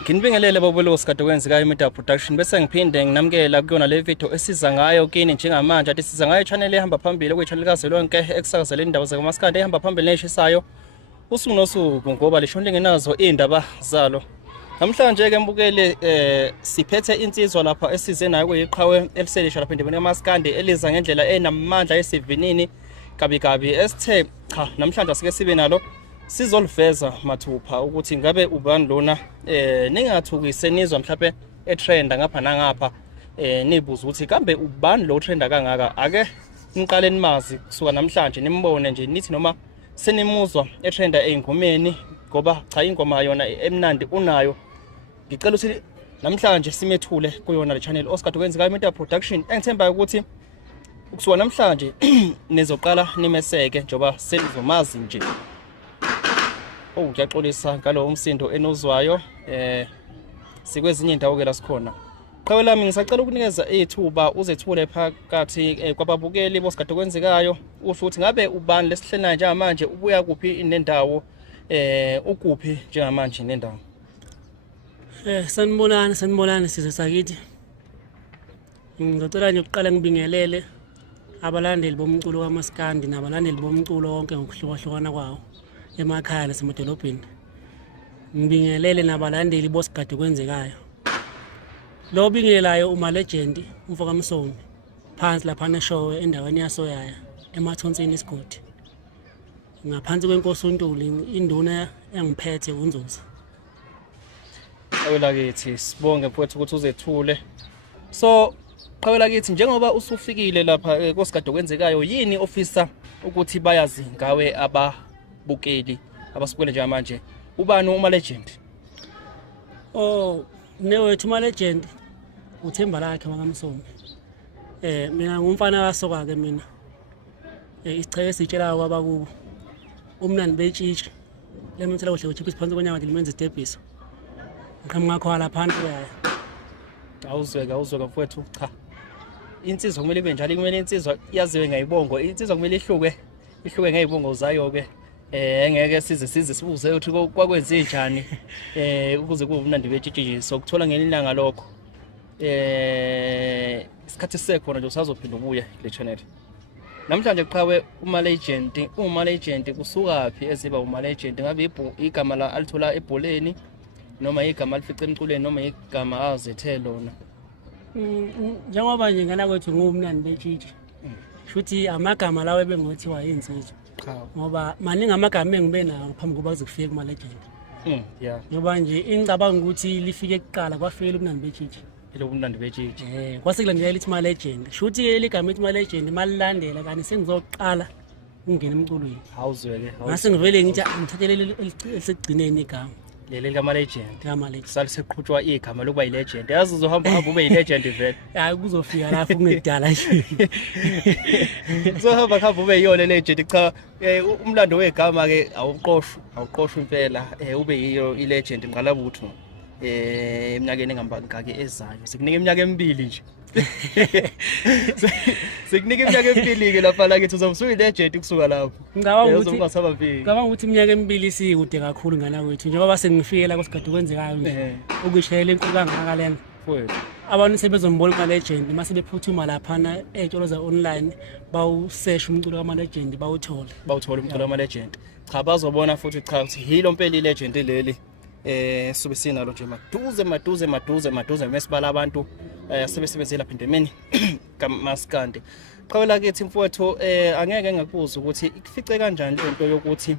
Nginibingelele bobolo sikade kwenzeka imedia production bese ngiphinde nginamukela kuyona le video esiza ngayo kini njengamanje athi siza ngayo channel ehamba phambili kwe channel kaZwelonke ekusakazela indawo zakamaskandi ehamba phambili neshisayo usuku nosuku ngoba lishoni lingenazo indaba zalo. Namhlanje ke mbukele siphethe insizwa lapha esize nayo kuyiqhawe eliselisha lapha endabeni yamaskandi eliza ngendlela enamandla esivinini kabi esithe cha namhlanje asike sibe nalo sizoliveza mathupha ukuthi ngabe ubani lona ningathukise nizwa mhlawumbe etrenda ngapha nangapha nibuza ukuthi kambe ubani lo trenda kangaka ake niqale nimazi kusuka namhlanje nimbone nje nithi noma senimuzwa etrenda eingomeni ngoba cha ingoma yona emnandi unayo. Ngicela ukuthi namhlanje simethule kuyona le channel osikade kwenzeka imedia production engithemba ukuthi kusuka namhlanje nizoqala nimeseke njoba senizomazi nje. Oh ngiyaxolisa ngalo umsindo enozwayo sikwezinye indawo ke la sikhona. Qhawe lami ngisacela ukunikeza ithuba uzethule phakathi kwababukeli bosikade kwenzekayo usho ukuthi ngabe ubani lesihlena nje manje ubuya kuphi nendawo ukuphi njengamanje nendawo. Sanibonani sizwe sakithi. Ngizocela nje ukuqala ngibingelele abalandeli bomculo wamaskandi nabalandeli bomculo wonke ngokuhlukahlukana kwawo emakhaya nasemadolobheni. Ngibingelele nabalandeli bosikade kwenzekayo. Lo bingelayo uMalegend umfana Msomi phansi lapha Eshowe endaweni yasoyaya emathonsini isigodi. Ngaphansi kwenkosi uNtuli induna engiphethe uNzuza. Qhawela kithi sibonge mfowethu ukuthi uzethule. So qhawela kithi njengoba usufikile lapha kosikade kwenzekayo yini ofisa ukuthi bayazi ngawe ababukeli abasibukele nje manje ubani uMalegend? Oh newethu uMalegend uthemba lakhe wakaMsomi. Mina ngumfana wasoka ke mina. Isicheke esitshela kwabakubo umnandi betshitshe lemithela kuhle kuthi isiphansi konyama limenze istebiso. Ngiqhamuka khona lapha yaya. Awuzweka mfowethu cha. Insizwa kumele ibe njalo kumele insizwa yaziwe ngayibongo. Insizwa kumele ihluke ngayibongo zayo ke. Ngeke size sibuze ukuthi kwakwenze njani ukuze kube umnandi betshitshe sokuthola ngelilanga lokho. Isikhathi sekhona nje usazophinda ubuye le channel. Namhlanje qhawe uMalegend kusukaphi eziba uMalegend ngabe igama la alithola ebholeni noma igama alifice emculweni noma igama azethe lona. Njengoba nje ngana kwethu ngumnandi betshitshe. Futhi amagama lawo ebengothiwa yinsizwa. Ngoba maningi amagama engibe nawo ngaphambi kokuba kuzofika kuMalegend. Yeah. Ngoba nje ingicabanga ukuthi lifike kuqala kwafela ubunandi betshitshe. Ilo ubunandi betshitshe. Kwasekulandela lithi Malegend. Futhi ke ligama lithi Malegend malilandela kanti sengizoqala ungena emculweni. Awuzweke. Ngase ngivele ngithi ngithathelele elisegcineni igama. Leli likaMalegend. KaMalegend. Saliseqhutshwa igama lokuba yilegend. Yazi uzohamba ube yilegend vele. Hayi kuzofika lapho kungedala nje. Uzohamba ube yiyona legend cha umlando wegama ke awuqoshwa impela ube yiyo ilegend ngqalabutho eminyakeni engambangake ezayo. Sikunika iminyaka emibili nje. Sikunika iminyaka emibili ke lapha la kithi uzobusuka ilegend kusuka lapho. Ngicabanga ukuthi iminyaka emibili sikude kakhulu ngana kwethu njengoba sengifike la kosikade kwenzekayo nje ukuyishayela enkulu kangaka lena. Mfowethu Abantu sebezombona uMalegend mase bephuthuma lapha ezitolo za online bawusearch umculo kaMalegend bawuthola umculo kaMalegend. Cha bazobona futhi cha ukuthi yilo mpela ilegend leli sobe sinalo nje maduze mesibala abantu sebesebenzela lapha endemeni kamaskandi. Qhawela kithi mfowethu angeke ngakubuza ukuthi ikufice kanjani lento yokuthi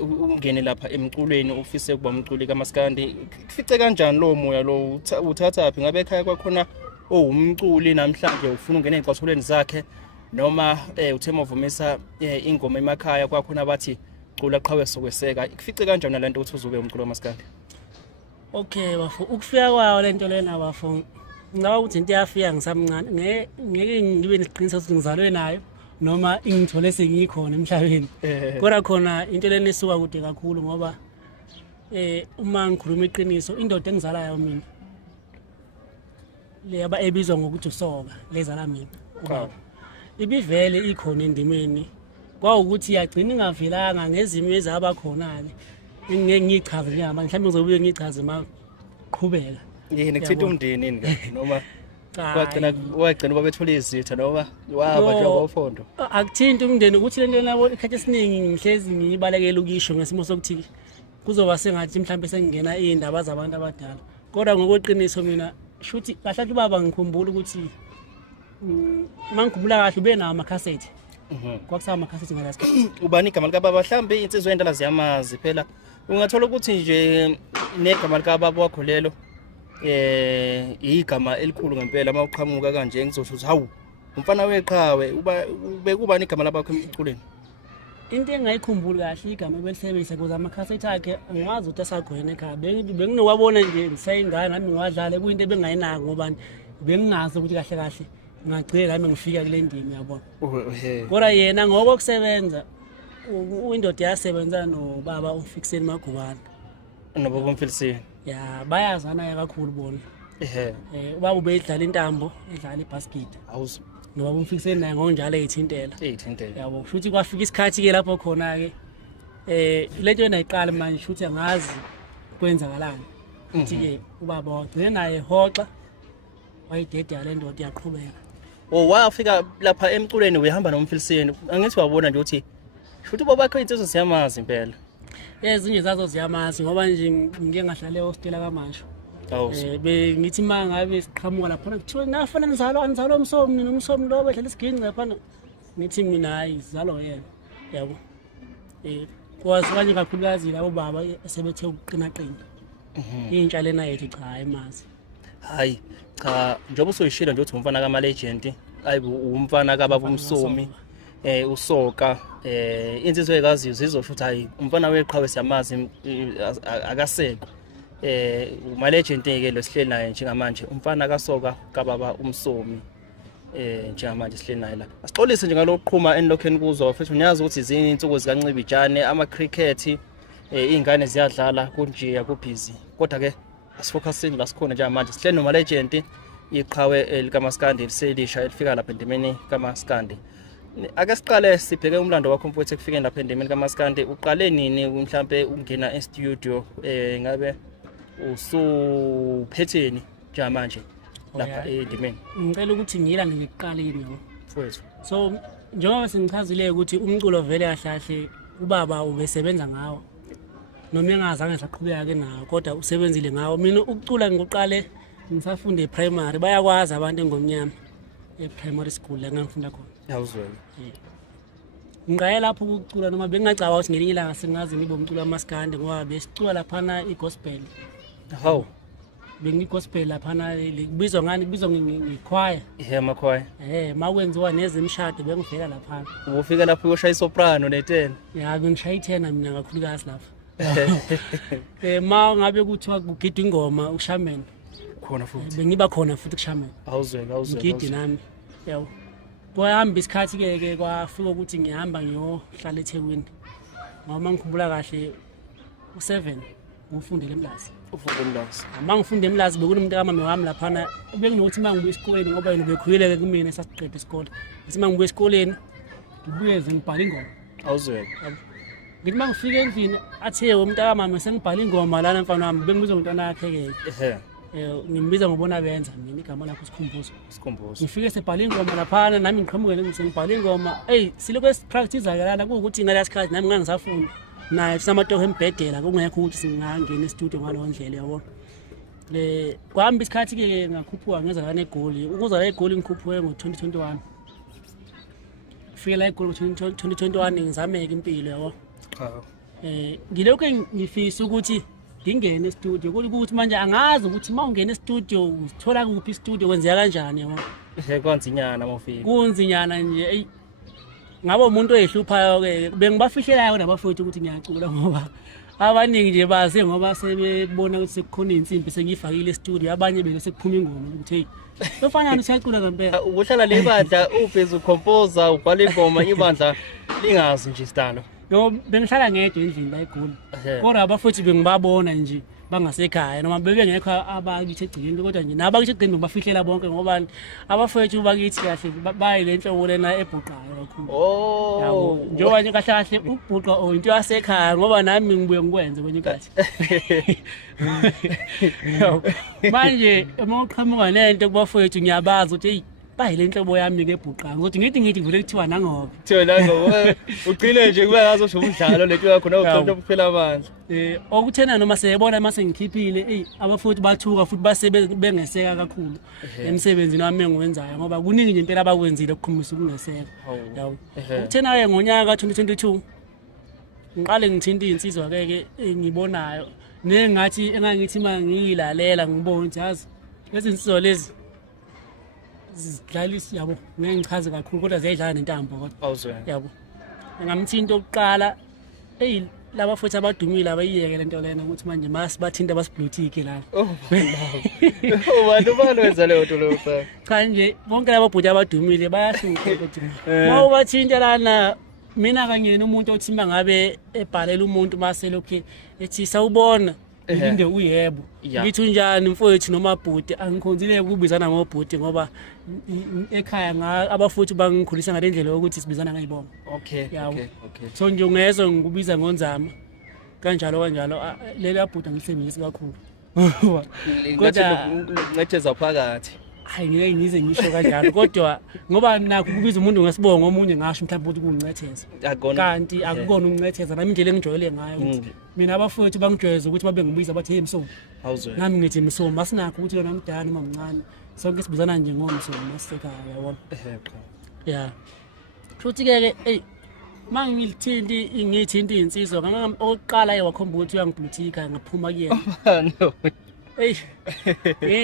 ungene lapha emculweni ufise kuba umculi kamaskandi kufice kanjani lo moya lo uthatha phi ngabe ekhaya kwakhona umculi namhlanje ufuna ungena ezicathulweni zakhe noma uthema uvumisa ingoma emakhaya kwakhona bathi cula qhawe sokweseka ikufice kanjani nalento ukuthi uzobe umculo kamaskandi? Okay bafo ukufika kwayo lento lena bafo ngaba ukuthi into yafika ngisamncane ngeke ngibe nesiqiniseko ukuthi ngizalwe nayo noma ingithole sengikhona emhlabeni. Kodwa khona into lena esuka kude kakhulu ngoba uma ngikhuluma iqiniso indoda engizalayo mina le yaba ebizwa ngokuthi usoka lezala mina ubaba ibivele ikhona endimeni kwawukuthi yagcina ingavelanga ngezimo ezaba khona ke ngeke ngichaze njengamanje mhlawumbe ngizobuye ngichaze ngaqhubeka yini kuthinta umndeni nini noma wagcina babethula izitha noma waba nje ngofondo akuthinta umndeni ukuthi lento nabo ikhathi esiningi ngihlezi ngibalekela ukisho ngesimo sokuthi kuzoba sengathi mhlawumbe sengingena indaba zabantu abadala kodwa ngokweqiniso mina shuthi kahle ubaba ngikhumbula ukuthi mangikhumbula kahle ube nawo amakhasethi kwakusaba amakhasethi ngalasikhathi ubani igama likababa mhlawumbe insizwe endala ziyamazi phela ungathola ukuthi nje negama likababa wakho lelo igama elikhulu ngempela mawuqhamuka kanje ngizosho ukuthi hawu umfana weqhawe ubekubani igama labakho emculweni into engayikhumbuli kahle igama belisebenzisa kuze amakhasethi akhe angazi ukuthi asagwena ekhaya benginowabona nje ngisayingane nami ngiwadlale kuyinto ebengayinaki ngobani benginazi ukuthi kahle kahle ngagcina nami ngifika kule ndimi yabona kodwa yena ngokusebenza indoda yasebenza nobaba uFixeni Magubane nobaba umfiliseni ya bayazana kakhulu bona ubaba ubedlala intambo edlala ibasket awuzo nobaba umfikiseni naye ngonjalo eyithintela yabo futhi kwafika isikhathi ke lapho khona ke lento yena iqala manje futhi angazi kwenzakalani futhi ke ubaba wagcina naye hoxa wayidedela le ndoda yaqhubeka wafika lapha emculweni uyahamba nomfiliseni angithi wabona nje ukuthi futhi ubaba wakho insizwe siyamazi impela ezinye zazo ziyamazi ngoba nje ngike ngahlale hostela kaMancho bengithi mangabe siqhamuka lapha kuthiwa nafana nizalo Msomi noMsomi lo bedlala isiginci lapha ngithi mina hayi izalo yena yabo kwazi kanye kakhulukazi labo baba sebethe ukuqina qina intsha lena yethu cha emazi hayi cha njengoba usoyishilo nje uthi umfana kaMalegend ayibu umfana kababa uMsomi usoka insizwe ekaziyo zizosho ukuthi hayi umfana weqhawe siyamazi akasekho uMalegend ke lo sihleli naye njengamanje umfana kasoka kababa uMsomi njengamanje sihleli naye la asixolise nje ngaloqhuma enilokheni kuzo futhi unyazi ukuthi izini insuku zikaNcibijane ama cricket izingane ziyadlala kunjiya kubhizi kodwa ke asifocusing la sikhona njengamanje sihleli noMalegend iqhawe likaMaskandi liselisha elifika lapha endimeni kaMaskandi ake siqale sibheke umlando wakho mfowethu ekufike lapha endimeni kaMaskandi uqale nini mhlambe ungena e-studio ngabe usuphetheni njengamanje lapha endimeni ngicela ukuthi ngiyilande ngikuqaleni mfowethu so njengoba sengichazile ukuthi umculo vele kahle ubaba ubesebenza ngawo noma engazange saqhubeka ke nawo kodwa usebenzile ngawo mina ukucula ngiqale ngisafunde primary bayakwazi abantu engomnyama e-primary school la ngangifunda khona yawuzwela ngiqale lapho ukucula noma bengingacaba ukuthi ngelinye ilanga singazi ngibe umculo kaMaskandi ngoba besicula laphana igospel how bengigospel laphana kubizwa ngani kubizwa ngechoir amachoir makwenziwa nezemshado bengivela laphana ufika lapho uyoshaya isoprano ne10 ya bengishaya i10 mina kakhulukazi lapha ma ngabe kuthiwa kugidwa ingoma uShaman khona futhi bengiba khona futhi kuShaman awuzwela ngidi nami yabo kwahamba isikhathi ke kwafika ukuthi ngihamba ngiyohlala eThekwini ngoba ngikhumbula kahle u7 ngifundele eMlazi mangifunde eMlazi bekunomuntu kamama wami laphana benginokuthi mangibuye esikoleni ngoba yena bekhulile kumina esasiqeda isikole ngithi mangibuye esikoleni ngibuyeze ngibhala ingoma awuzwela ngithi mangifika endlini athe umuntu kamama sengibhala ingoma lana mfana wami bengibiza umntwana wakhe ke ngimbiza ngobona benza mina igama lakho Sikhumbuzo ngifike sebhala ingoma laphana nami ngiqhamuke ngibhala ingoma siloko esipractice ke lana ukuthi ngala sikhathi nami ngangisafunda naye samatoho embhedela kungekho ukuthi singangena e-studio ngalo ndlela yabo kwahamba isikhathi ke ngakhuphuka ngeza lana eGoli ukuza la eGoli ngikhuphuke ngo2021 fika la eGoli ngo2021 ngizameka impilo yabo ngilokho ngifisa ukuthi ngingene e-studio ukuthi manje angazi ukuthi mawungena e-studio uthola kuphi i-studio kwenzeka kanjani yabo kwanzinyana mawufika kunzinyana nje ngabo umuntu oyihluphayo ke bengibafihlelayo nabafowethu ukuthi ngiyacula ngoba abaningi nje baze ngoba sebebona ukuthi sekukhona insimbi sengifakile e-studio abanye bese sekuphuma ingoma ukuthi hey sofanana usiyacula ngempela uhlala le bandla ubhezi ucomposer ubhala ingoma ibandla lingazi nje stalo no bengihlala ngedwa endlini la eGoli kodwa abafowethu bengibabona nje bangasekhaya noma bebengekho abakithi egcikeni kodwa nje nabakithi egcikeni bafihlela bonke ngoba abafowethu bakithi kahle bayile nhlobo lena ebhuqayo kakhulu yabo njengoba nje kahle kahle ubhuqa into yasekhaya ngoba nami ngibuye ngikwenze kwenye inkathi manje uma uqhamuka nento kubafowethu ngiyabazi ukuthi hey bayile nhlobo yami ngebhuqa ngokuthi ngithi vele kuthiwa nangoba ugcine nje kuba ngazo umdlalo leto yakho nawuqhamuka kuphela amandla okuthena noma seyebona mase ngikhiphile abafuthi bathuka futhi base bengeseka kakhulu emsebenzini wami engiwenzayo ngoba kuningi nje impela abakwenzile ukukhombisa ukungeseka yabo okuthena ke ngonyaka ka2022 ngiqale ngithinta insizwa ke ngibonayo nengathi engangithi mangiyilalela ngibona ukuthi yazi lezi insizwa lezi zidlalisi yabo ngichaze kakhulu kodwa ziyadlala nentambo kodwa yabo ngamthinta okuqala laba futhi abadumile abayiyeke lento lena ukuthi manje masibathinta basiblothike la bantu balwenza leyo nto leyo cha nje bonke laba bhuti abadumile bayahluka ukuthi mawubathinta lana mina kanye umuntu othi mangabe ebhalela umuntu maselokhe ethi sawubona nginde uyebo ngithi unjani mfowethu noma bhuti angikhonzile ukubizana ngobhuti ngoba ekhaya abafuthi bangikhulisa ngalendlela ukuthi sibizana ngayibonga okay so nje ungezo ngikubiza ngonzama kanjalo lela bhuti angisebenzisi kakhulu kodwa ngetheza phakathi hayi ngeke ngize ngisho kanjalo kodwa ngoba nakho ukubiza umuntu ngesibongo omunye ngasho mhlawumbe ukuthi kungincetheza kanti akukona ungincetheza nami indlela engijwayele ngayo ukuthi mina abafowethu bangijwayeza ukuthi babe ngibiza bathi hey Msomi nami ngithi Msomi masinakho ukuthi yona mdala noma mncane sonke sibizana nje ngoMsomi masisekhaya yabona yeah futhi ke mangilithinta insizwa oqala wakhomba ukuthi uyangiblutika ngaphuma kuyena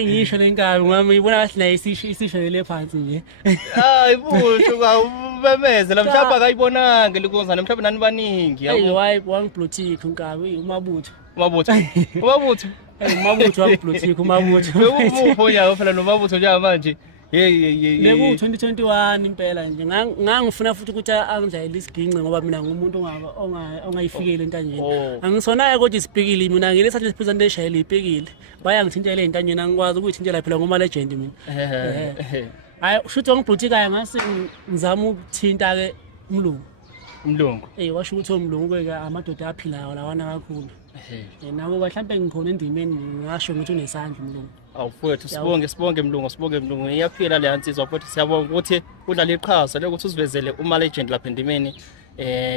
ngisho lenkabi ngami ibona kahle la isisho le phansi nje hayi busho ubemeze la mhlawumbe akayibonanga likonzana mhlawumbe nani baningi yabo wangiblutika unkabi umabutho umabutho wangiblutika umabutho umupho nyawo phela nomabutho njengamanje leku 2021 impela nje ngangifuna futhi ukuthi angijayele isiginci ngoba mina ngumuntu ongayifikele entanjeni angisonayo kodwa isipikile mina ngilesathi presentation elipikile baya ngithintele entanjeni angikwazi ukuyithintela phela ngoMalegend mina hayi ushuthi ngibhuthikayo ngase ngizama ukuthinta ke umlungu washo ukuthi umlungu ke amadoda aphilayo lawana kakhulu nabo mhlawumbe ngikhona endimeni ngasho ukuthi unesandla umlungu awufowethu sibonge mlungu iyaphila le yansizwa futhi siyabonga ukuthi udlala iqhaza lokuthi usivezele uMalegend lapha endimeni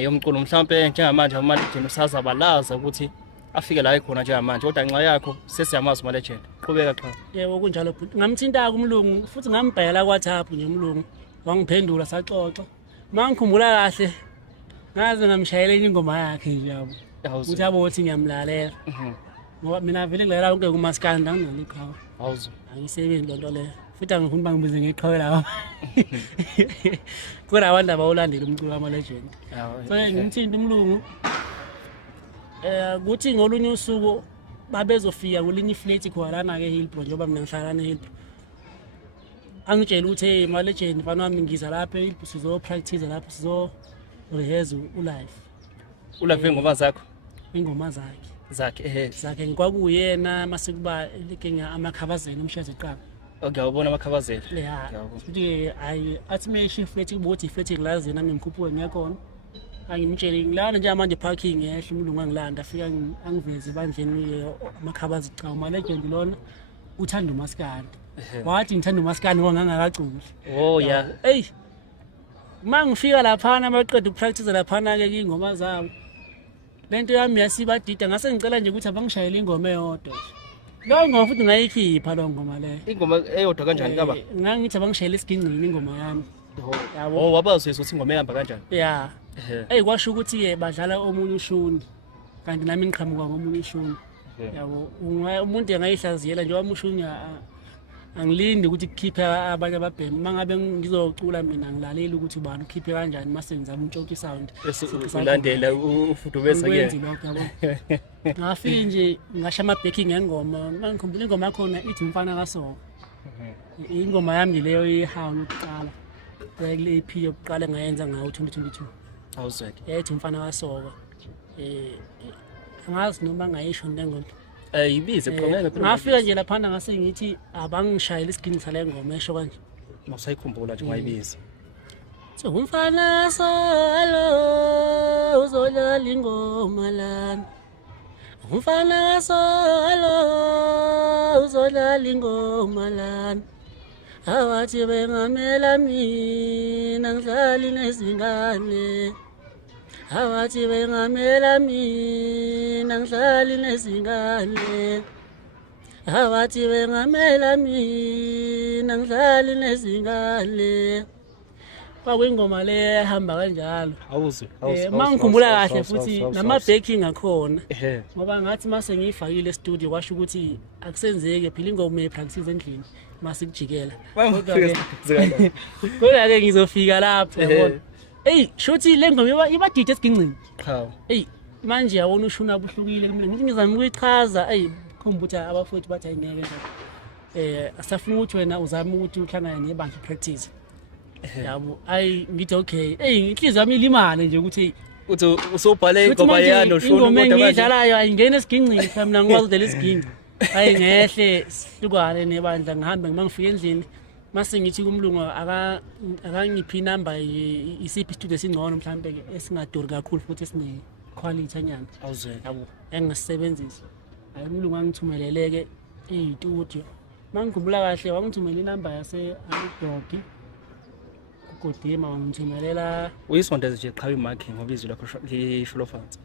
yomculo mhlawumbe njengamanje uMalegend usazabalaza ukuthi afike la ekhona njengamanje kodwa nxa yakho sesiyamazi uMalegend qhubeka qha yebo kunjalo futhi ngamthinta kumlungu futhi ngambhayela kwaThaphu nje umlungu wangiphendula saxoxa mangikhumbula kahle ngaze ngamshayela ingoma yakhe nje yabo ukuthi abothi ngiyamlalela ngoba mina vele ngilalela konke kumaskanda nginalo iqhawe angisebenzi lonto le futhi angifuni bangibize ngeqhawe lawo kodwa abantu abawulandela umculo wamaLegend so ngimthinta umlungu kuthi ngolunye usuku babezofika kulinye iflat khona lana ke Hillbrow njengoba mina ngihlala na Hillbrow angitshela ukuthi hey maLegend mfana wami ngiza lapha eHillbrow sizo practice lapha sizo rehearse ulive ingoma zakhe ngikwakuyena masekuba likenga amakhavazela umshazi eqaba okay ubona amakhavazela futhi athi meshi flat ukuthi flat ngilazini nami ngikhuphuke ngiyakhona angimtshele ngilana nje manje parking ehle umlungu angilanda afika angiveze bandleni amakhabazi cha uMalegend lona uthanda umaskandi wathi ngithanda umaskandi ngoba ngangakaculi hey mangifika lapha abaqeda ukupractice lapha ke ingoma zabo lento yami yasibadida ngase ngicela nje ukuthi abangishayele ingoma eyodwa lo ngoma futhi ngayikhipha lo ngoma le ingoma eyodwa kanjani kaba ngangithi abangishayele isigingqini ingoma yami yabo wabazisa ukuthi ingoma ehamba kanjani hey kwasho ukuthi ke badlala omunye ushuni kanti nami ngiqhamuka ngomunye ushuni yabo umuntu engayihlaziyela nje wamushuni angilindi ukuthi kukhiphe abanye ababhemi mangabe ngizocula mina ngilalela ukuthi ubani ukhiphe kanjani mase ngizama untshonki sound ulandela ufudubeza ke ngafika nje ngasha ama backing ngengoma ngikhumbula ingoma yakho ithi umfana kaSoka ingoma yami leyo ihawu yokuqala kule EP yokuqala ngayenza ngawo 2022 awuzeke ethi umfana kaSoka angazi noma ngayisho ngengoma Yibize qhubeka phela. Ngafika nje lapha ngase ngithi abangishayela isiginci sale ngoma esho kanje. Masayikhumbula nje ngayibiza. Umfana solo uzodlala ingoma lana. Umfana solo uzodlala ingoma lana. Awathi bengamela mina ngidlali nezingane. Awathi bengamela mina ngidlali nezingane. Awathi bengamela mina ngidlali nezingane. Kwakuyingoma le ehamba kanjalo. Awuzwe. Mangikhumbula kahle futhi nama backing akhona. Ngoba ngathi mase ngiyifakile studio kwasho ukuthi akusenzeki phela ingoma epractice endlini mase kujikela. Kodwa ke ngizofika lapho yabona. Shothi le ngoma ibadide esiginqini. Cha. Manje yabona ushuna abuhlukile kumina ngithi ngizama ukuyichaza khombutha abafuthi bathi ayineke nje. Asafuna ukuthi wena uzame ukuthi uhlangane nebandla practice. Yabo ngithi okay inhliziyo yami ilimane nje ukuthi usobhale ingoma yano shona kodwa ngiyidlalayo ayingene esiginqini mina ngikwazi ukudela isiginqi ngehle sihlukane nebandla ngihambe ngifike endlini mase ngithi kumlungu akangiphi number isiphi studio singcono mhlambe ke esingaduri kakhulu futhi esine quality anyana awuzwe yabo engisebenzisa umlungu angithumeleleke studio mangikhumbula kahle wangithumela inamba yase Dogi Kodima wangithumelela uyisondeze nje qhawe imarking ngoba izwi lakho lisho lofansi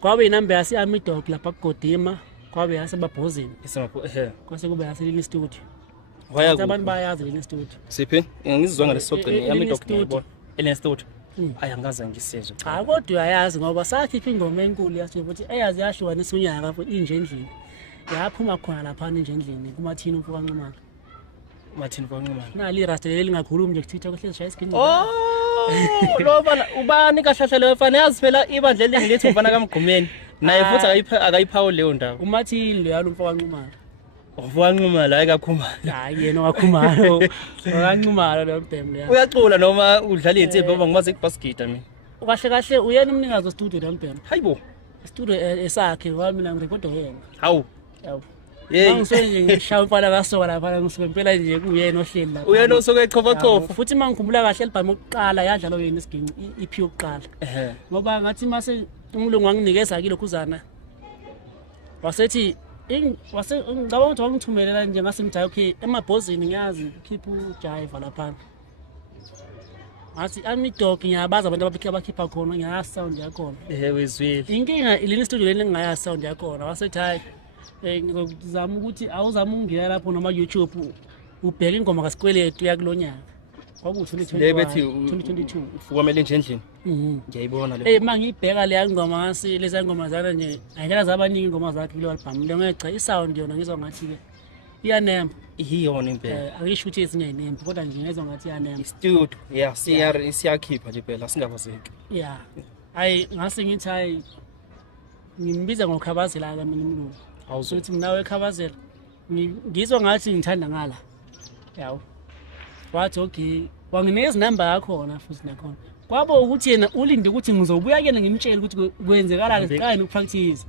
kwabe inamba yase Dogi lapha kuGodima kwabe yase babhozini kwase kube yase leli studio abantu bayazi leli studio siphi ngizizwa ngalesogcini Dogi ngiyibona ele studio ayangaza ngisizwe cha kodwa uyayazi ngoba sakhipha ingoma enkulu yathi ukuthi eyazi yahlukanisa unyaka futhi inje endlini yaphuma khona lapha nje endlini kumathini umfo kaNcumana Martin Kwanqumana nali rasta leli ngakhulumi nje kuthitha kuhle shaya isiginqi lo bana ubani kahlahle lo mfana yazi phela ibandla elingilethi umfana kaMgqumeni naye futhi akayiphawo leyo ndawo umathini lo yalo umfo kaNcumana Ufanqumala ayikakhumala hayi yena wakhumala kaNcumana lo mdem lo uyacula noma udlala insimbi ngoba ngimaze ikubasgida mina kahle kahle uyena umnikazi westudio lo mdem hayibo studio esakhe wami mina ngirekodo yena hawu yabo Ngisuke ngishaya umfana kaSoka lapha ngisuke impela nje kuyena ohleli lapha uyena osuke eqhofa futhi mangikhumbula kahle albhamu yokuqala yadlala yena isiginci iP yokuqala ngoba ngathi mase umlungu wanginikeza kilokhuzana wasethi ngicabanga ukuthi wangithumelela nje ngasemjayi okay emabhozini ngiyazi keep ujive lapha ngathi Dogi ngiyabaza abantu abakhipha khona ngiyazi sound yakhona wezwile inkinga ilini studio leni ngingayazi sound yakhona wasethi hayi ngizama ukuthi awuzama ungena lapho noma YouTube ubheka ingoma kaSikweletu yakulonyaka kwakuthi 2022 ufukamele nje endlini ngiyayibona le mangibheka le ngoma ngasi leza ngoma zana nje ayikela zabaningi ingoma zakhe kule album le ngecha isound yona ngizwa ngathi ke iyanemba iyona impela akisho ukuthi esingayinemba kodwa nje ngizwa ngathi iyanemba studio siyakhipha nje phela singabazeki hayi ngase ngithi hayi ngimbiza ngokhabazela la mina umlungu awusuthi mina wekhabazela ngizwa ngathi ngithanda ngala yawo wathi okay wangineza number yakho na futhi nakhona kwabo ukuthi yena ulinde ukuthi ngizobuya kuyena ngimtshela ukuthi kwenzekalani siqale nokupractice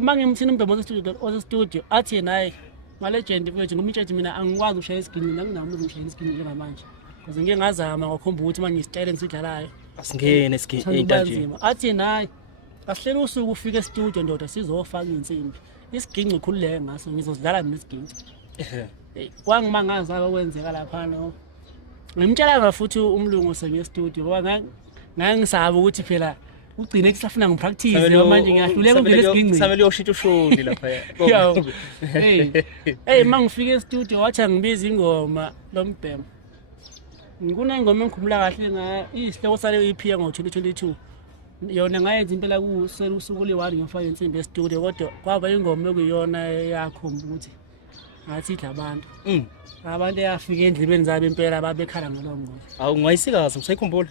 mangimthina umbhemo studio athi yena hayi noMalegend mfethu ngumtshela mina angikwazi ukushaya isiginci anginami ukushaya isiginci njengamanje because ngeke ngazama ngokhomba ukuthi manje isitayile ngisidlalayo asingene esiginci athi yena hayi asihlele usuku ufika estudio ndoda sizofaka insimbi isiginci khululeke ngaso ngizozidlala mina isiginci kwangimangaza okwenzeka lapha no ngimtshela futhi umlungu sengestudio ngoba ngangisaba ukuthi phela ugcine kusafuna ngipractice manje ngiyahluleka ukudlala isiginci samele uyoshintsha ushoni lapha mangifika estudio wathi angibiza ingoma lombhemo ngikunengoma engikhumula kahle isihloko sale EP ngo-2022 yona ngayenza impela kusuku le-1 ngifaka insimbi estudio kodwa kwaba ingoma ekuyona yakhomba ukuthi ngathi idla abantu eyafika endlibeni zabo impela babekhala ngalowo ngoma ngwayisikazi usayikhumbula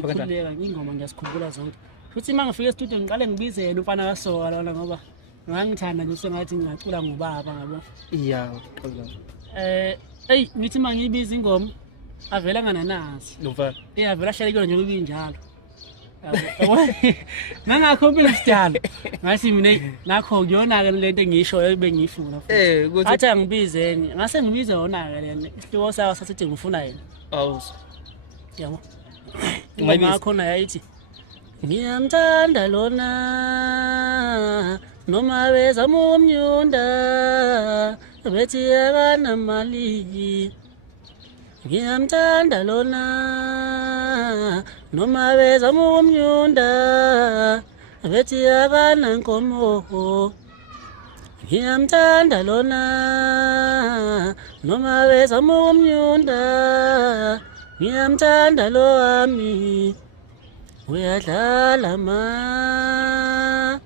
khululeka ingoma ngiyasikhumbula zonke futhi mangifika estudio ngiqale ngibizele umfana kaSoka lona ngoba ngangithanda nje sengathi ngingacula ngobaba ngabo ngithi mangiyibiza ingoma avela ngananazi lo mfana avela ahlale kuyona nje kubinjalo Ngakho phela sijalo. Ngasi mina nakho kuyona ke lento engisho ebengifuna futhi. Athi angibizeni, ngase ngibize wona ke lena. Isihloko sayo sathi ngifuna yena. Awuzo. Yabo. Ngakho na yayithi ngiyamthanda lona noma bezama umnyunda bethi akanamali. Ngiyamthanda lona noma bezama umnyunda bethi akanankomo. Ngiyamthanda lona noma bezama umnyunda ngiyamthanda lo wami. Uyadlala mama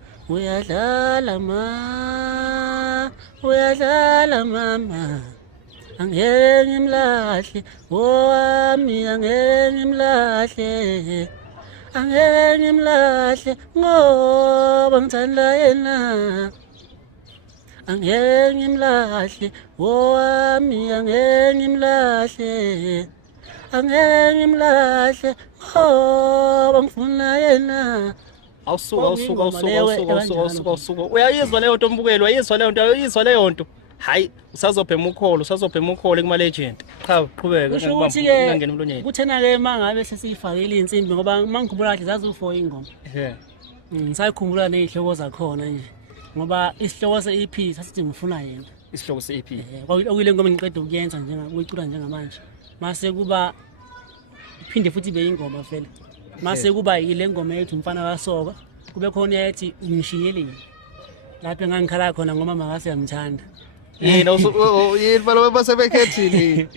angeke ngimlahle wami angeke ngimlahle ngoba ngithanda yena angeke ngimlahle wami angeke ngimlahle ngoba ngifuna yena. Awusuka uyayizwa leyo nto mbukeli, uyayizwa leyo nto. Hayi usazobhema ukholo kuMalegend. Cha qhubeka ngingangena emlonyeni. Kuthena ke mangabe sesifakile insimbi ngoba mangikhumbula kahle zazu4 ingoma. Ngisayikhumbula nezihloko zakhona nje ngoba isihloko se-EP sathi ngifuna yena. Isihloko se-EP okuyile ngoma ngiqeda ukuyenza ukuyicula njengamanje. Mase kuba iphinde futhi ibe ingoma vele. Mase kuba ile ngoma yethu umfana kasoka kube khona yathi ngishiyeleni lapho engangikhala khona ngoma makase yamthanda. Yena yini balo basebekhethini.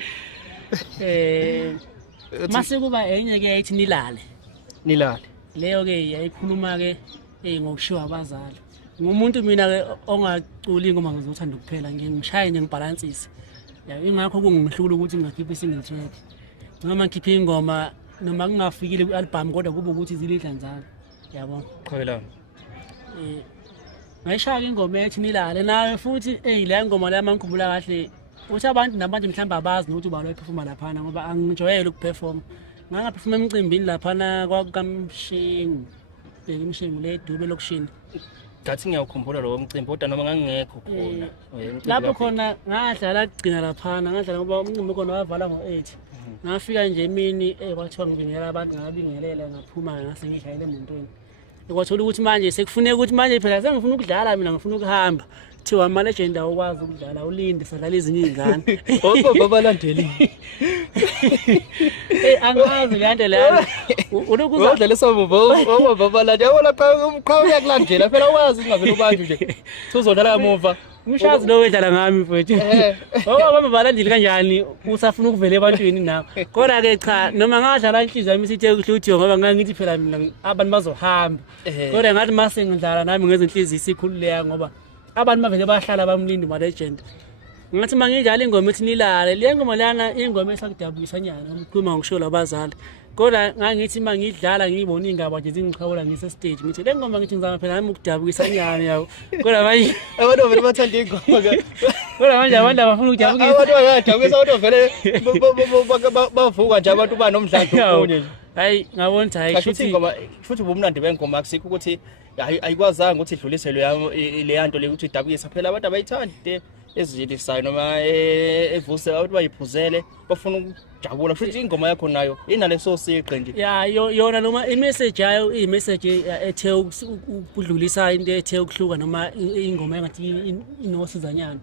Mase kuba enye ke yathi nilale leyo ke yayikhuluma ke ngokushiwa abazali. Ngumuntu mina ke ongaculi ingoma ngizothanda ukuphela ngishaye nje ngibalansise. Ingakho kungihlula ukuthi ngingakhipha single track noma ngikhiphe ingoma noma kungafikile ku-album kodwa kube ukuthi zilidla njalo. Yabo qhubela ngayishaya ingoma ethi nilale nayo futhi le ngoma la mangikhumbula kahle uthi abantu nabantu mhlawumbe abazi nokuthi ubalo performa laphana ngoba angijwayele ukuperforma. Ngangaperforma emcimbini laphana kwakamshini imshini le dube lokushini. Ngathi ngiyakukhumbula lo mcimbi kodwa noma ngangingekho khona. Lapho khona ngadlala gcina laphana ngadlala ngoba umcimbi khona wavala ngo8. Ngafika nje emini kwathiwa ngibingelela abantu ngabingelela ngaphuma ngase ngidlayele emontweni. Kwathola ukuthi manje sekufuneka ukuthi manje phela sengifuna ukudlala mina ngifuna ukuhamba. Thiwa uMalegend awukwazi ukudlala ulinde sadlala ezinye izingane. Babalandeli. Angazi lento leyo. Ulokuzwa udlala esamuva babalandeli yabona cha umqhawe kulandela phela wazi ngavela ubantu nje. Uzodlala kamuva. Umshazi lo wedlala ngami mfowethu. Ngoba babalandeli kanjani usafuna ukuvela ebantwini nawe. Kodwa ke cha noma ngadlala inhliziyo yami sithe kuhluthiwe ngoba ngangithi phela mina abantu bazohamba. Kodwa ngathi mase ngidlala nami ngezinhliziyo isikhululeya ngoba abantu bavele bahlala bamlindi uMalegend. Ngathi mangidlala ingoma ethi nilale le ngoma lana ingoma esakudabulisa nyana ukukhuluma ngokushola abazali. Kodwa ngangithi mangidlala ngibona ingaba nje zingiqhawula ngise stage ngithi le ngoma ngithi ngizama phela nami ukudabukisa nyana yawo. Kodwa manje abantu vele bathanda ingoma ke. Kodwa manje abantu abafuna ukudabukisa. Abantu bayadabukisa abantu vele bavuka nje abantu banomdlandla okunye nje. Hayi ngabona ukuthi hayi futhi ubumnandi bengoma akusikho ukuthi ayikwazanga ukuthi idluliselwe le yanto le ukuthi idabukisa phela abantu abayithandi ezilisayo noma evuse abantu bayiphuzele bafuna ukujabula futhi ingoma yakho nayo inaleso siqe nje. Yona noma imessage yayo imessage ethe ukudlulisa into ethe ukuhluka noma ingoma engathi inosizanyana.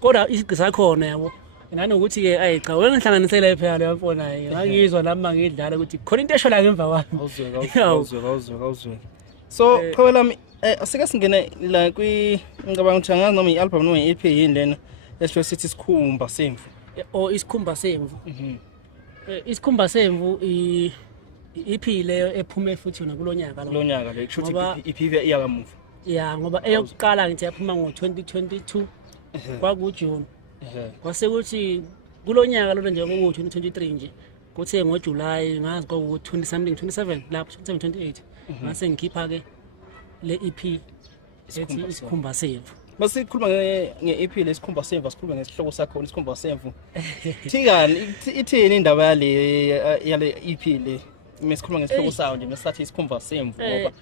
Kodwa isigqisa khona yabo. Nanokuthi ke ayi cha wengihlanganisele phela leyo mfona ngangizwa nami mangidlala ukuthi khona into esho la ngemva kwami. Awuzwe. So qhawela asike singene la ngicabanga ukuthi angazi noma i-album noma i-EP yini lena esho sithi isikhumba semvu. Isikhumba semvu. Isikhumba semvu i-EP leyo ephume futhi yona kulonyaka lo. Kulonyaka le kusho ukuthi i-EP iyakamuva. Yeah ngoba eyokuqala ngithi yaphuma ngo2022 kwakuJune. Kwase kuthi kulonyaka lona nje ngo2023 nje kuthe ngoJuly ngazi kwa20 something 27 lapho 27 28 ngase ngikhipha ke le EP ethi isikhumba semvu. Masikhuluma nge-EP lesikhumba semvu sikhuluma ngesihloko sakho isikhumba semvu. Thikani ithini indaba yale EP le mesikhuluma ngesihloko sawo nje mesisathi isikhumba semvu ngoba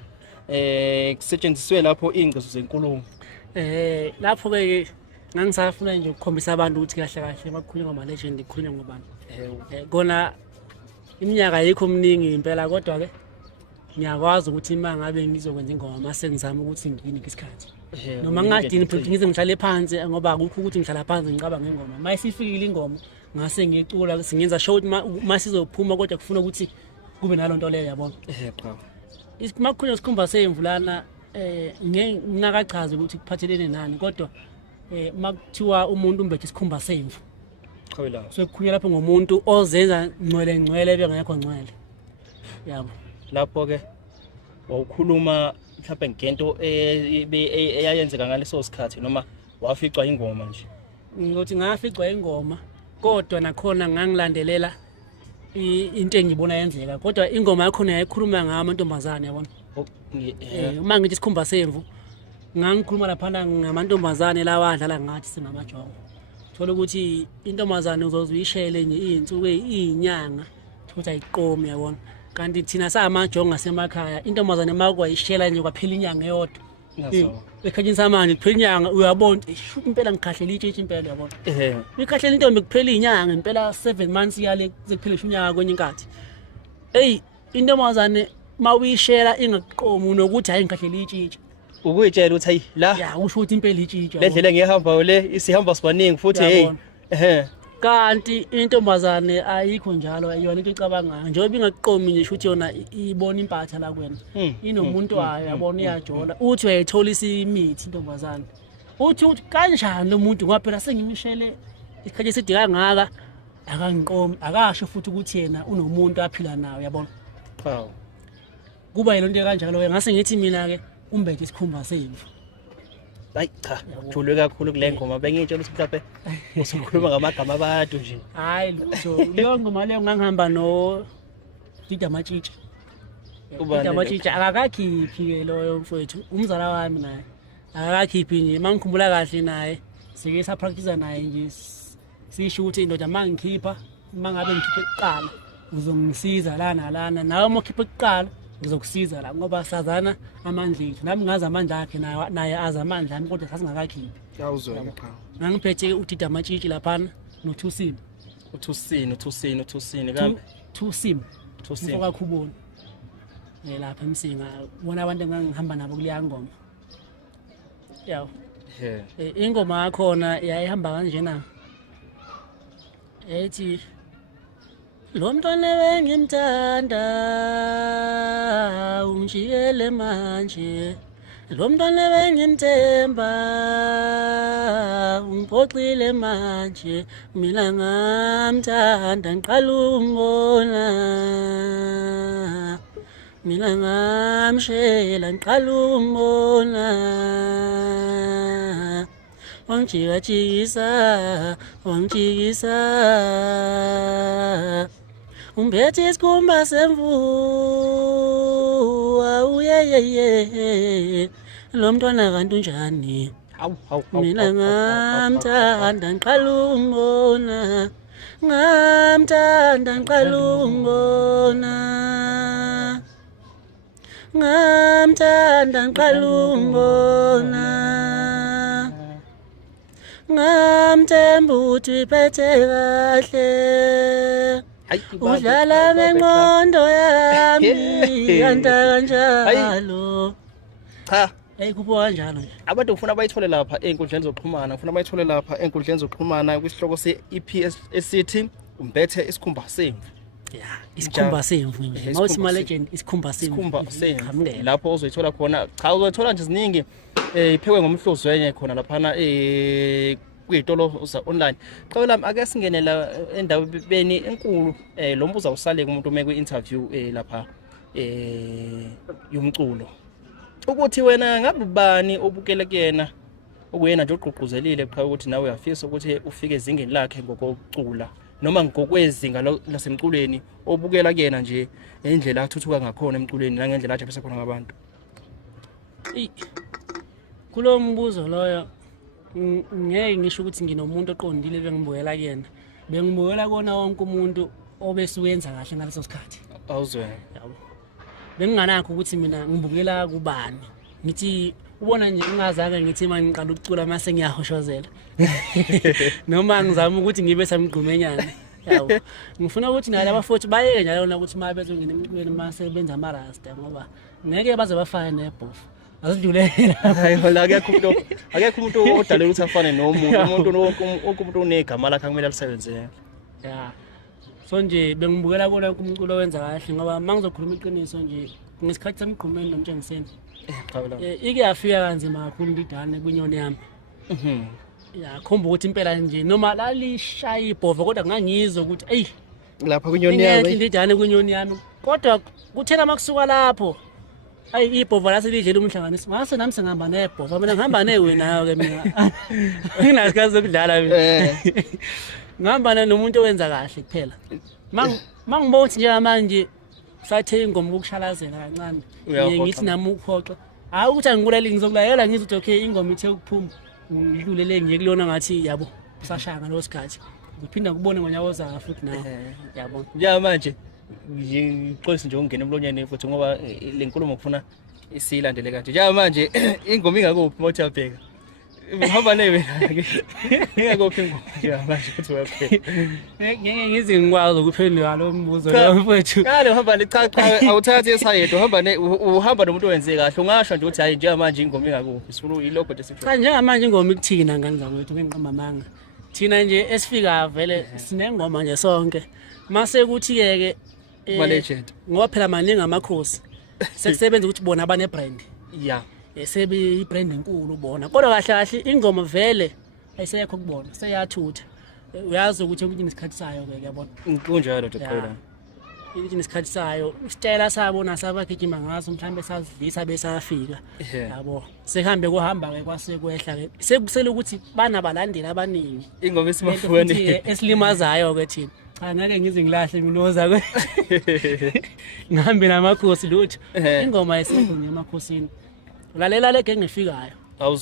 kusetshenziswe lapho ingcezu zenkulumo. Lapho ke ngangisafuna nje ukukhombisa abantu ukuthi kahle kahle makukhulunywa ngoMalegend kukhulunywa ngobani. Kona iminyaka ayikho miningi impela kodwa ke ngiyakwazi ukuthi mangabe ngizokwenza ingoma mase ngizama ukuthi nginike isikhathi. Noma ngadini futhi ngize ngihlale phansi ngoba akukho ukuthi ngihlala phansi ngicaba ngengoma. Mayisifikile ingoma ngase ngicula singenza show masizophuma kodwa kufuna ukuthi kube nalonto leyo yabona. Cha. Makukhulunywa isikhumba semvu lana ngingakachazi ukuthi kuphathelene nani kodwa makuthiwa umuntu umbethe isikhumba semvu. Qhawela. So kukhulunywa lapho ngomuntu ozenza ngcwele bengekho ngcwele. Yabo. Lapho ke wawukhuluma mhlawumbe ngento eyayenzeka ngaleso sikhathi noma waficwa ingoma nje. Ngokuthi ngaficwa ingoma kodwa nakhona ngangilandelela into engibona yenzeka kodwa ingoma yakho yayikhuluma ngamantombazane yabona. Uma ngithi isikhumba semvu ngangikhuluma lapha ngamantombazane lawa adlala ngathi singamajongo. Thola ukuthi intombazane uzozuyishele nje izinsuku ezinyanga ukuthi ayiqomi yabona. Kanti thina samajongo ngasemakhaya intombazane makwayishela nje kwaphela inyanga eyodwa. Ekhanyeni samanje kuphela inyanga uyabona impela ngikhahlela itshitshi impela yabona. Ngikhahlela intombi kuphela inyanga impela 7 months yale kuphela unyaka kwenye inkathi. Intombazane mawuyishela ingaqomi unokuthi hayi ngikhahlela itshitshi. Ukuyitshela ukuthi hayi la ya usho ukuthi impela itshitshi. Le ndlela ngihamba le isihamba sibaningi futhi kanti intombazane ayikho njalo ayona into ecabangayo njengoba ingaqomi nje ukuthi yona ibona impatha la kwena inomuntu wayo yabona iyajola uthi uyayitholisa imithi intombazane uthi kanjani lo muntu ngoba phela sengimishele isikhathi eside kangaka akangiqomi akasho futhi ukuthi yena unomuntu aphila nayo yabona. Kuba yilonto kanjalo ngase ngithi mina ke umbethe isikhumba semvu. Hayi cha ujulwe kakhulu kule ngoma bengitshela ukuthi mhlawumbe usukhuluma ngamagama abantu nje. Hayi lutho leyo ngoma leyo ngangihamba no Didamachitsha. Didamachitsha akakakhiphi ke loyo mfowethu umzala wami naye akakakhiphi nje mangikhumbula kahle naye sike sa practice naye nje sisho ukuthi indoda mangikhipha mangabe ngikhiphe kuqala uzongisiza lana nawe mokhiphe kuqala ngizokusiza la ngoba sazana amandla ethu nami ngazi amandla akhe naye aza amandla ami kodwa sasingakakhiphi. Yawuzwela cha. Ngangiphethe uDidamachitsha laphana noThusini. uthusini kambe Thusini mfoka khubona. Lapha emsinga bona abantu engangihamba nabo kuleya ngoma. Yawo. Ingoma yakhona yayihamba kanjena. Ethi lo mntwana bengimthanda ungishiyele manje lo mntwana bengimthemba ungiphoxile manje mina ngamthanda ngiqala umbona mina ngamshela ngiqala umbona wangijikajikisa umbethe isikhumba semvu awuyeyeye lo mntwana kanti unjani mina ngamthanda ngiqala umbona ngamthanda ngiqala umbona ngamthanda ngiqala umbona ngamthemba ukuthi uyiphethe kahle udlala ngengqondo yami yanda kanjalo cha kupho kanjalo nje abantu ufuna bayithole lapha einkundleni zokuxhumana ufuna bayithole lapha einkundleni zokuxhumana kwisihloko se-EP esithi umbethe isikhumba semvu. Isikhumba semvu nje mawuthi noMalegend isikhumba semvu lapho uzoyithola khona cha uzoyithola nje ziningi iphekwe ngomhluzi wenye khona laphana kuyitolo uza online. Xa lami ake singenela endabeni enkulu lo mbuzo awusale kumuntu uma kwi-interview lapha yomculo ukuthi wena ngabe bani obukele kuyena okuyena nje ogqugquzelile qha ukuthi nawe uyafisa ukuthi ufike ezingeni lakhe ngokucula noma ngokwezinga lasemculweni obukela kuyena nje indlela athuthuka ngakhona emculweni nangendlela ajaphisa khona ngabantu. Kulo mbuzo loyo ngeke ngisho ukuthi nginomuntu oqondile bengibukela kuyena bengibukela kona wonke umuntu obesuyenza kahle ngaleso sikhathi. awuzwe yabo benginganakho ukuthi mina ngibukela kubani ngithi ubona nje ngingazake ngithi manje ngiqala ukucula mase ngiyahoshozela noma ngizama ukuthi ngibe samgqumenyana yawo ngifuna ukuthi nala abafuthi bayeke njalo ukuthi mabe bezongena emculweni mase benza amarasta ngoba ngeke baze bafane nebhofu asidulela hayi la akekho umuntu odalela ukuthi afane umuntu unegama lakhe kumele alisebenzele ya so nje bengibukela kona umculo wenza kahle ngoba mangizokhuluma iqiniso nje ngesikhathi semgqumeni nomtshengiseni ike yafika kanzima kakhulu ngidane kwinyoni yami ya khomba ukuthi impela nje noma lalishaya ibhova kodwa ngangizwe ukuthi ey lapha kwinyoni yami ngidane kwinyoni yami kodwa kuthena makusuka lapho ayi ibhova laselidlela umhlanganiso ngase nami sengihamba nebhova mina ngihamba newe nayo ke mina nginasikhazi sokudlala mina ngihamba nomuntu owenza kahle kuphela mangibona ukuthi nje manje sathe ingoma ukukushalazela kancane ngithi nami ukhoxa hayi ukuthi angikulaleli ngizokulayela ngithi ukuthi okay ingoma ithe ukuphuma ngidlulele ngiye kulona ngathi yabo usashaya ngalo sikhathi ngiphinda kubone ngonyawo zaka futhi nawe yabo njengamanje ngixolisa nje ungena emlonyeni futhi ngoba lenkulumo kufuna isilandele kanje njengamanje ingoma ingakuphi mothapeka uhamba newe ngeke ingoma njengamanje futhi uyaphela ngeke ngize ngikwazi ukuphendula lo mbuzo lo mfethu ngale uhamba lichacha awuthathi esayedwa uhamba nomuntu owenze kahle ungasho nje ukuthi hayi njengamanje ingoma ingakuphi sifuna ilokho nje sifu cha njengamanje ingoma ikuthina ngani zakwethu ngiqamba manga thina nje esifika vele sinengoma nje sonke mase kuthi ke noMalegend ngoba phela maningi amakhosi sekusebenza ukuthi bona abane brand yeah sebe ibrand enkulu ubona kodwa kahle kahle ingoma vele ayisekho kubona seyathutha uyazi ukuthi isikhathi sayo ke uyabona kunjalo nje qela isikhathi sayo isitela sabona sabagijima ngaso mhlambe sazivisa besafika yabo sehambe kuhamba ke kwasekwehla ke sekusela ukuthi banabalandeli abaningi ingoma esimafuni esilimazayo ke thina cha ngeke ngize ngilahle nginoza ke ngihambe namakhosi lutho ingoma yesikho ngemakhosini ulalela leke ngifikayo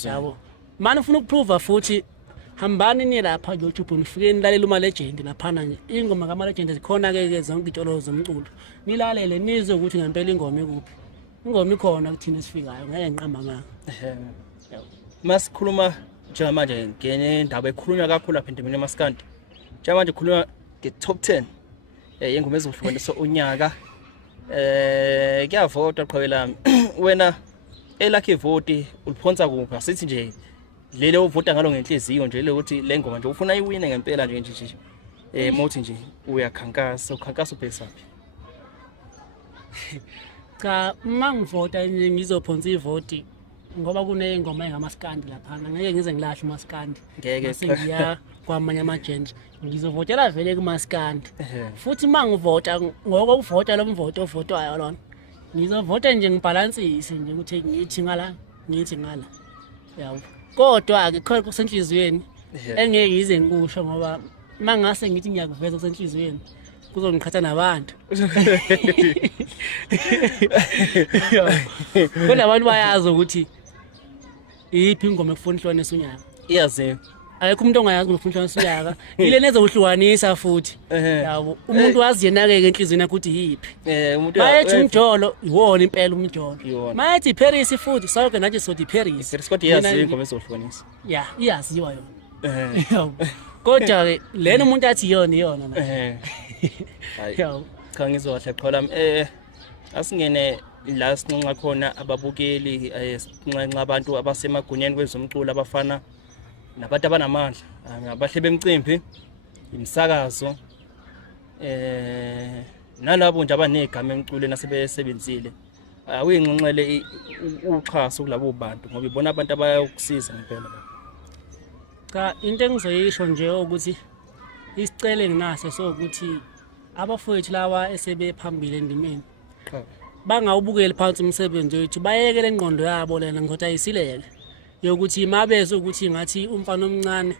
yabo manje ufuna ukuprove futhi hambani ni lapha YouTube nifike nilalela uMalegend lapha nje ingoma kaMalegend zikhona ke zonke itsholo zomculo nilalele nizwe ukuthi ngempela ingoma ekuphi ingoma ikhona kuthina esifikayo ngeke ngiqamba manga masikhuluma njengamanje ngene indaba ekhulunywa kakhulu lapha endimeni emaskandi njengamanje khulunywa nge-top 10 yengoma ezohlukanisa unyaka kuyavota qhawe lami wena elakhe vote uliphonsa kuphi asithi nje lele uvota ngalo ngenhliziyo nje ukuthi le ngoma nje ufuna iwine ngempela nje mothi nje uyakhankasa ukhankasa ubhesaphi cha mangivota nje ngizophonsa ivoti ngoba kuneyingoma engamaskandi lapha ngeke ngize ngilahle umaskandi ngeke sengiya kwamanye amagender ngizovotela vele kumaskandi futhi mangivota ngoko uvota lo mvoto ovotwayo lona ngizovota nje ngibalansise nje ukuthi ngithi ngala yawo kodwa akekho kusenhlizweni engeke ngize ngikusho ngoba mangase ngithi ngiyakuveza kusenhlizweni kuzongiqhatha nabantu kodwa abantu bayazi ukuthi iphi ingoma ekufuna ihlukanisa unyaka iyazi ayikho umuntu ongayazi ngifuna ihlukanisa unyaka ile nezokuhlukanisa futhi yabo umuntu wazi yena ke enhlizweni ukuthi yiphi umuntu bayethi umjolo iwona impela umjolo mayethi Paris futhi sonke nathi sothi Paris kodwa iyazi ingoma ezohlukanisa ya iyaziwa yona kodwa ke lena umuntu athi yona na hayi cha ngizohle qhola asingene la sinxa khona ababukeli sinxa abantu abasemagunyeni kwezomculo abafana nabantu abanamandla ngabahle bemcimbi imsakazo nalabo nje abanegama emculweni asebesebenzile awuyinxenxele uxhaso kulabo bantu ngoba ibona abantu abayakusiza ngempela cha into engizoyisho nje ukuthi isicele nginaso sokuthi abafowethu lawa esebephambili endimeni bangawubukeli phansi umsebenzi wethu bayekele ingqondo yabo lena ngoba ayisileke yokuthi mabeze ukuthi ngathi umfana omncane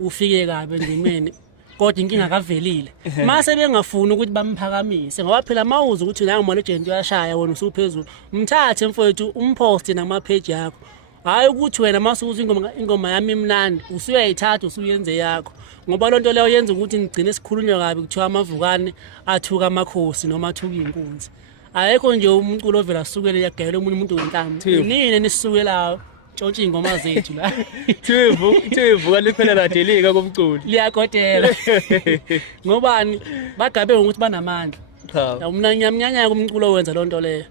ufike kabe endimeni kodwa inkinga kavelile mase bengafuni ukuthi bamphakamise ngoba phela mawuza ukuthi nangu uMalegend uyashaya wona usuphezulu umthathe mfowethu umpost nama page yakho hayi ukuthi wena masukuthi ingoma yami imnandi usuyayithatha usuyenze yakho ngoba lonto leyo yenza ukuthi ngigcine sikhulunywa kabi kuthiwa amavukane athuka amakhosi noma athuka inkunzi ayekho nje umculo ovela asukele yagayela umuntu wentambo nini nisukelayo tshontsha ingoma zethu la thivuka liphela ladelika komculo liyakodela ngobani bagabe ukuthi banamandla cha mina ngiyamnyanya kumculo wenza lonto leyo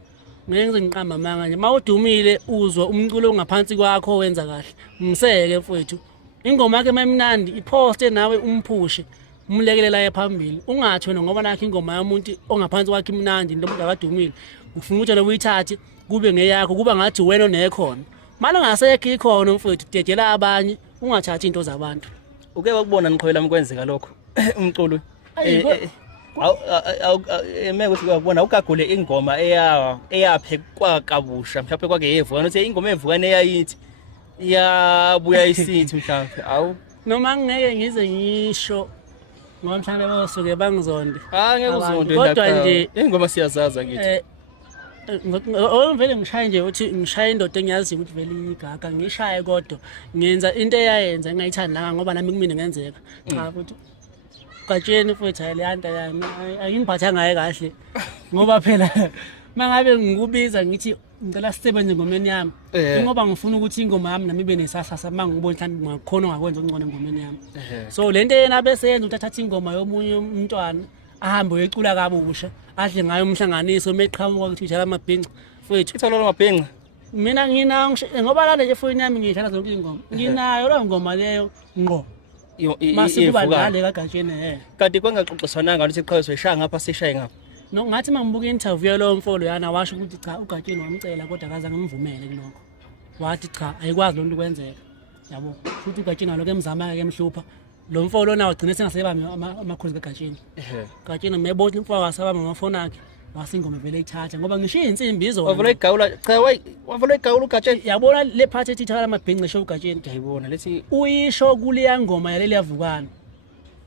ngeke ngiqamba manga nje mawudumile uzwa umculo ongaphansi kwakho wenza kahle mseke mfowethu ingoma yakhe mayimnandi iposte nawe umphushe umlekelela ephambili ungathi wena ngoba nakho ingoma yomuntu ongaphansi kwakhe imnandi into umuntu akadumile ufuna ukuthi lo uyithathe kube ngeyakho kuba ngathi wena onekhona manje ngasekho ikhona mfowethu dedela abanye ungathathi into zabantu uke wakubona niqhwela mkwenzeka lokho umculo meke ukuthi uyabona ukagule ingoma eyaphe kwakabusha mhlawumbe kwake yevukana uthi ingoma evukane eyayithi iyabuya isithi mhlawumbe awu noma ngeke ngize ngisho ngoba mhlawumbe bosuke bangizonde ngeke uzonde kodwa nje ingoma siyazaza ngithi vele ngishaye nje uthi ngishaye indoda engiyazi ukuthi vele igaga ngishaye kodwa ngenza into eyayenza engayithandanga ngoba nami kumina ngenzeka cha futhi gatsheni futhi ayilanda yami ayingiphatha ngaye kahle ngoba phela mangabe ngikubiza ngithi ngicela sisebenze ngomeni yami ngoba ngifuna ukuthi ingoma yami nami ibe nesasasa mangibona mhlawumbe ngakhona ngakwenza ongcono ngomeni yami so lento yena bese yenza ukuthi athathe ingoma yomunye umntwana ahambe uyecula kabusha adle ngayo umhlanganiso meqhamuka ukuthi uthala amabhinqa futhi ithola amabhinqa mina nginayo ngoba la nje phone yami ngiyithala zonke ingoma nginayo lo ngoma leyo ngqo masibuba ngale kagatsheni kanti kwangaxoxiswananga ukuthi iqhawezwe eshaya ngapha sishaye ngapha no ngathi mangibuka interview lo mfolo yana washo ukuthi cha ugatsheni wamcela kodwa akaza ngimvumele kuloko wathi cha ayikwazi lonto kwenzeka yabo futhi ugatsheni lokho emzama ke emhlupha lo mfolo nawo ugcine sengasebami amakhosi kagatsheni gatsheni mebona imfolo wasabami ngafoni akhe wasingoma vele ithatha ngoba ngishiya insimbi izo wavula igawula cha wavula igawula ugatsheni yabona le part ethi ithala amabhinqa esho ugatsheni ngiyibona lethi uyisho kuleya ngoma yaleli yavukana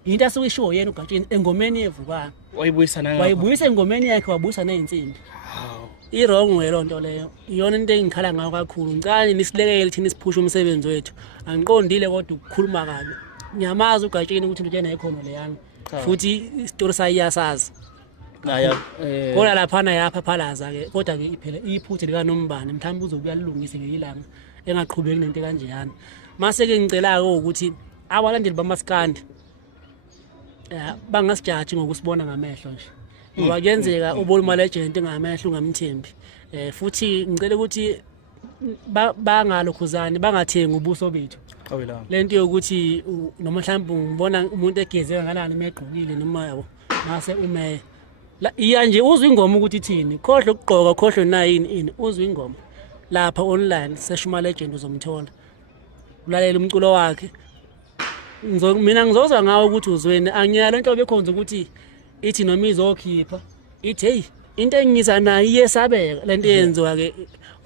into asukisho yena ugatsheni engomeni yevukana wayibuyisa engomeni yakhe wabuyisa nezinsimbi i-wrong way lonto leyo iyona into engikhala ngayo kakhulu ngicane nisilekele thina siphusha umsebenzi wethu angiqondile kodwa ukukhuluma kabi ngiyamazi ugatsheni ukuthi into enayikhono leyana futhi istory sayiyasazi naya kodwa laphana yaphalaza ke kodwa ke iphela iphuthe lika nombane mhlawumbe uzobuya lilungise ngelanga engaqhubeki nento kanje yana mase ke ngicela ke ukuthi abalandeli bamaskandi bangasijaji ngokusibona ngamehlo nje ngoba kuyenzeka ubona uMalegend ngamehlo ungamthembi futhi ngicela ukuthi bangalokhuzani bangathengi ubuso bethu lento yokuthi noma mhlawumbe ngibona umuntu egezeka ngalana emegqokile noma yabo mase umeya la iya nje uzwe ingoma ukuthi ithini khohle ukugqoka khohle nayini uzwe ingoma lapha online search uMalegend uzomthola ulalela umculo wakhe mina ngizozwa ngawo ukuthi uzweni angiyalo into bekhonza ukuthi ithi noma izokhipha ithi hey into engiza nayo iyesabeka lento yenziwa ke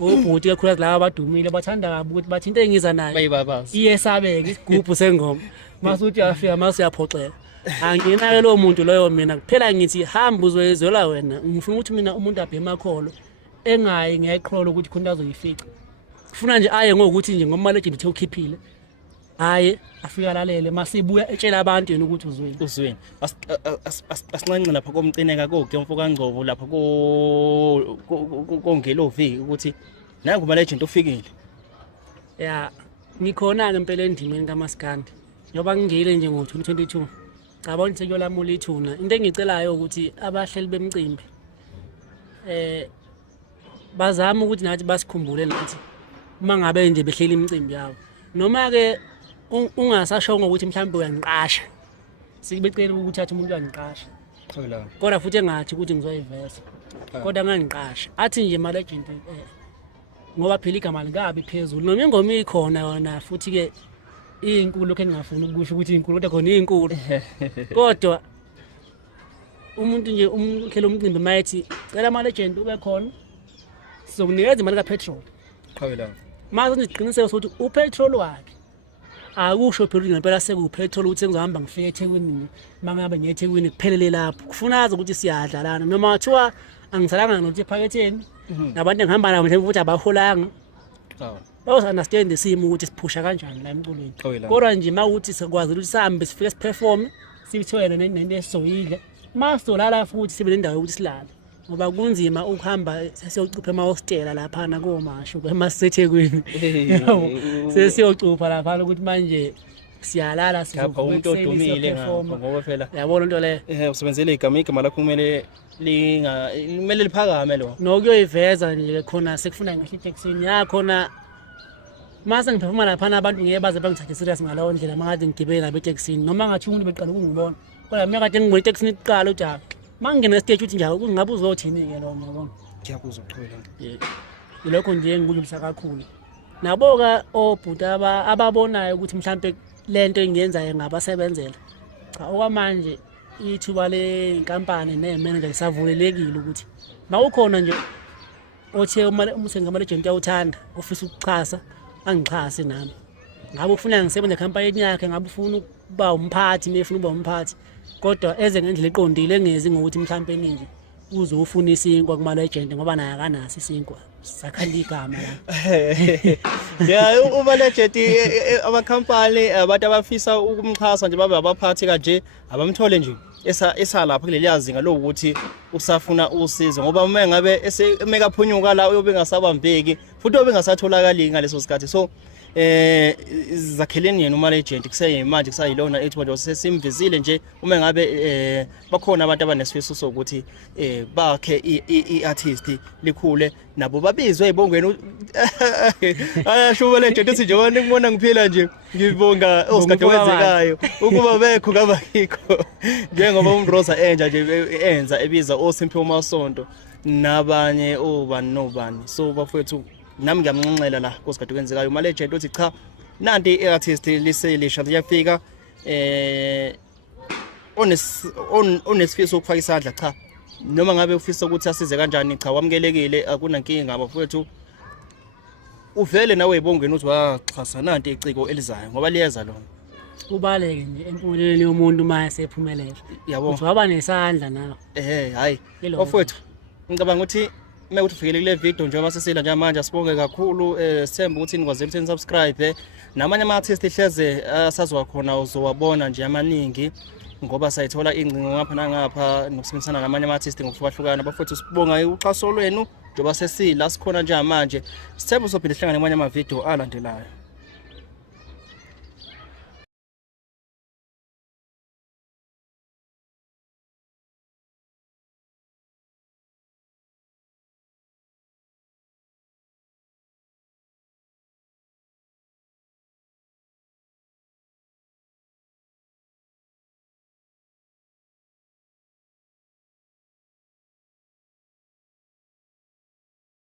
ubhuti kakhulu laba abadumile bathanda kabi ukuthi bathi into engiza nayo iyesabeka isigubhu sengoma masuthi afika masiyaphoxeka angina ke lo muntu loyo mina kuphela ngithi hamba uzwezela wena ngifuna ukuthi mina umuntu abhe emakholo engayi ngeqholo ukuthi khona azoyifica kufuna nje aye ngokuthi nje ngoMalegend uthe ukhiphile hayi afika lalele masibuya etshela abantu yena ukuthi uzweni asinqanqe lapha komcineka koke mfoka Ngcobo lapha kongeloviki ukuthi nangu uMalegend ufikile ngikhona ke impela endimeni kaMaskandi ngoba ngingile nje ngo-2022 cabona ukuthi kuyolamula ithuna into engicelayo ukuthi abahleli bemcimbi bazama ukuthi nathi basikhumbule nathi uma ngabe nje behlela imicimbi yabo noma ke ungasasho ngokuthi mhlawumbe uyangiqasha sikubecela ukuthi athi umuntu uyangiqasha kodwa futhi engathi ukuthi ngizoyivesa kodwa ngangiqasha athi nje Malegend ngoba phela igama likabi phezulu noma ingoma ikhona yona futhi ke inkulu lokho engingafuni ukusho ukuthi inkulu kodwa khona inkulu kodwa umuntu nje umkhelo umcimbi mayithi cela Malegend ube khona sizokunikeza imali kapetrol manje ngiqiniseke ukuthi upetrol wakhe akusho phela ngempela sekupetrol ukuthi ngizohamba ngifike eThekwini mangabe ngiye eThekwini kuphelele lapho kufunaza ukuthi siyadlalana noma wathiwa angisalanga nokuthi ephaketheni nabantu engihamba nabo mhlawumbe futhi abaholanga understand isimo ukuthi siphusha kanjani la emculweni kodwa nje mawuthi sikwazi ukuthi sihambe sifike siperform sithwele nento esizoyidla masizolala futhi sibe nendawo yokuthi silale ngoba kunzima ukuhamba sesiyocupha emahostela lapha na komasho emasethekwini sesiyocupha lapha ukuthi manje siyalala sizopha umuntu odumile ngoba phela yabona into le usebenzele igama lakho kumele liphakame lo nokuyoyiveza nje khona sekufuna ngisho itaxini yakhona mase ngiphefuma lapha abantu ngeke baze bangithathe serious ngalawo ndlela mangathi ngigibele nabe taxini noma ngathi umuntu beqala ukungibona kodwa mina kade ngibona itaxini iqala uJabu mangena stage uthi njalo kungabe uzothini ke lo ngiyabona ngiyakuza ukuchwela yilokho nje ngikujulisa kakhulu naboka obhuta ababonayo ukuthi mhlambe lento engiyenzayo ngabasebenzela cha okwamanje ithuba le inkampani nemanager isavulelekile ukuthi mawukhona nje othe uMalegend uyawuthanda ofisa ukuxhasa angixhase nami ngabe ufuna ngisebenze ecampaign yakhe ngabe ufuna ukuba umphathi mefuna ukuba umphathi kodwa eze ngendlela eqondile engezi ngokuthi mhlambe nje uzofuna isinkwa kuMalegend ngoba naye akanasi isinkwa sakhanda igama la uMalegend amakhampani abantu abafisa ukumxhasa nje babe abaphathi kanje abamthole nje esalapha kuleli yazinga lokuthi usafuna usizo ngoba uma ngabe emekaphunyuka la uyobe ngasabambeki futhi uyobe ngasatholakali ngaleso sikhathi so zakheleni yena uMalegend kuseyimanje kusayilona ethi nje sesimvizile nje uma ngabe bakhona abantu abanesifiso sokuthi bakhe iartist likhule nabo babizwe ebongweni ayasho uMalegend uthi nje wena ngibona ngiphila nje ngibonga osikade wenzekayo ukuba bekho kabakho njengoba uMroza enja nje enza ebiza oSimphiwe Masonto nabanye obani nobani so bafethu nami ngiyamnxenxela la kosikade kwenzekayo uMalegend uthi cha nanti iartist liselisha liyafika onesifiso ukufaka isandla cha noma ngabe ufisa ukuthi asize kanjani cha wamukelekile akunankinga bafethu uvele nawe ebongweni uthi waxhasa nanti iciko elizayo ngoba liyeza lona ubaleke nje empumelelweni yomuntu mase sephumelela yabo uthi waba nesandla nawe hayi bafethu ngicabanga ukuthi mekuthi ufikele kule video njengoba sesila nje manje sibonge kakhulu sithemba ukuthi nikwazile ukuthi subscribe namanye ama-artist ihleze asazwa khona uzowabona nje amaningi ngoba sayithola ingcingo ngapha nangapha nokusebenzisana namanye ama-artist ngokuhlukahlukana bafethu sibonga uxhaso lwenu njengoba sesila sikhona nje manje sithemba uzophinde sihlangane namanye ama-video alandelayo.